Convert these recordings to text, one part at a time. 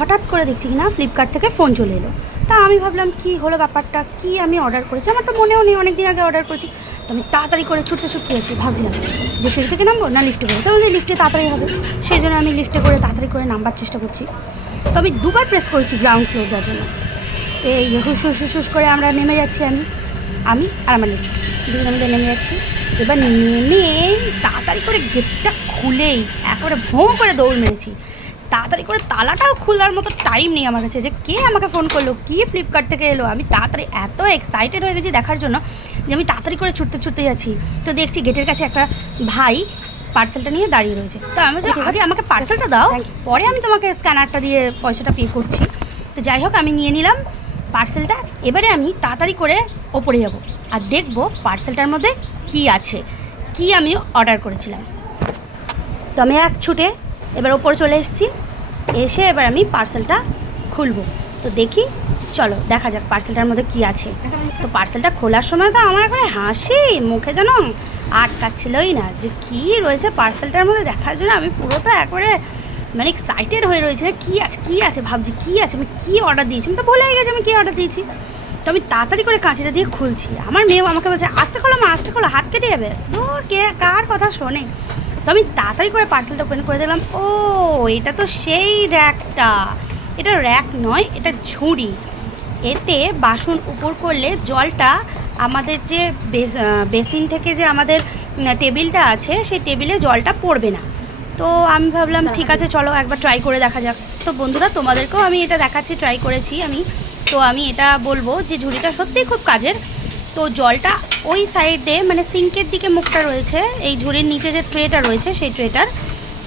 হঠাৎ করে দেখছি কি না ফ্লিপকার্ট থেকে ফোন চলে এলো। তা আমি ভাবলাম কি হলো ব্যাপারটা, কি আমি অর্ডার করেছি, আমার তো মনেও নেই, অনেক দিন আগে অর্ডার করেছি। তো আমি তাড়াতাড়ি করে ছুটতে যাচ্ছি, ভাবছিলাম যে সিঁড়ি থেকে নামবো না লিফটে করবো, তো লিফটে তাড়াতাড়ি হবে, সেই জন্য আমি লিফটে করে তাড়াতাড়ি করে নামবার চেষ্টা করছি। তো আমি দুবার প্রেস করেছি গ্রাউন্ড ফ্লোর যাওয়ার জন্য। এই হুস হুস হুস হুস করে আমরা নেমে যাচ্ছি, আমি আর আমার লিফট দুজনে মিলে নেমে যাচ্ছি। এবার নেমে তাড়াতাড়ি করে গেটটা খুলেই একেবারে ভোঁ করে দৌড় মেরেছি। তাড়াতাড়ি করে তালাটাও খোলার মতো টাইম নেই আমার কাছে যে কে আমাকে ফোন করলো, কি ফ্লিপকার্ট থেকে এলো। আমি তাড়াতাড়ি এত এক্সাইটেড হয়ে গেছি দেখার জন্য যে আমি তাড়াতাড়ি করে ছুটতে যাচ্ছি। তো দেখছি গেটের কাছে একটা ভাই পার্সেলটা নিয়ে দাঁড়িয়ে রয়েছে। তো আমি আগে আমাকে পার্সেলটা দাও, পরে আমি তোমাকে স্ক্যানারটা দিয়ে পয়সাটা পে করছি। তো যাই হোক আমি নিয়ে নিলাম পার্সেলটা। এবারে আমি তাড়াতাড়ি করে ওপরে যাব আর দেখবো পার্সেলটার মধ্যে কি আছে, কি আমি অর্ডার করেছিলাম। তো আমি এক ছুটে এবার ওপরে চলে এসেছি, এসে এবার আমি পার্সেলটা খুলবো। তো দেখি, চলো দেখা যাক পার্সেলটার মধ্যে কি আছে। তো পার্সেলটা খোলার সময় তো আমার একবারে হাসি মুখে যেন আটকাচ্ছিলই না যে কী রয়েছে পার্সেলটার মধ্যে দেখার জন্য। আমি পুরো তো একবারে মানে এক্সাইটেড হয়ে রয়েছে, কী আছে ভাবছি, কী আছে, আমি কী অর্ডার দিয়েছি, আমি তো ভুলেই গেছি আমি কী অর্ডার দিয়েছি। তো আমি তাড়াতাড়ি করে কাঁচিটা দিয়ে খুলছি, আমার মেয়েও আমাকে বলছে আস্তে খোলো মা, আস্তে খোলো, হাত কেটে যাবে, দূর কে কার কথা শোনে। তো আমি তাড়াতাড়ি করে পার্সেলটা ওপেন করে দেখলাম, ও এটা তো সেই র্যাকটা। এটা র্যাক নয়, এটা ঝুড়ি। এতে বাসন উপর করলে জলটা আমাদের যে বেসিন থেকে যে আমাদের টেবিলটা আছে সেই টেবিলে জলটা পড়বে না। তো আমি ভাবলাম ঠিক আছে চলো একবার ট্রাই করে দেখা যাক। তো বন্ধুরা তোমাদেরকেও আমি এটা দেখাচ্ছি, ট্রাই করেছি আমি। তো আমি এটা বলবো যে ঝুড়িটা সত্যিই খুব কাজের। তো জলটা ওই সাইডে মানে সিঙ্কের দিকে মুখটা রয়েছে, এই ঝুড়ির নিচে যে ট্রেটা রয়েছে সেই ট্রেটার,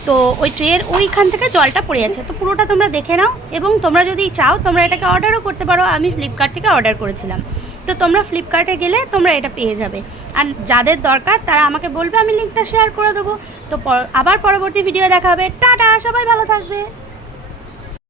তো ওই ট্রের ওইখান থেকে জলটা পড়ে যাচ্ছে। তো পুরোটা তোমরা দেখে নাও, এবং তোমরা যদি চাও তোমরা এটাকে অর্ডারও করতে পারো। আমি ফ্লিপকার্ট থেকে অর্ডার করেছিলাম, তো তোমরা ফ্লিপকার্টে গেলে তোমরা এটা পেয়ে যাবে। আর যাদের দরকার তারা আমাকে বলবে, আমি লিঙ্কটা শেয়ার করে দেবো। তো আবার পরবর্তী ভিডিও দেখা হবে। টাটা, সবাই ভালো থাকবে।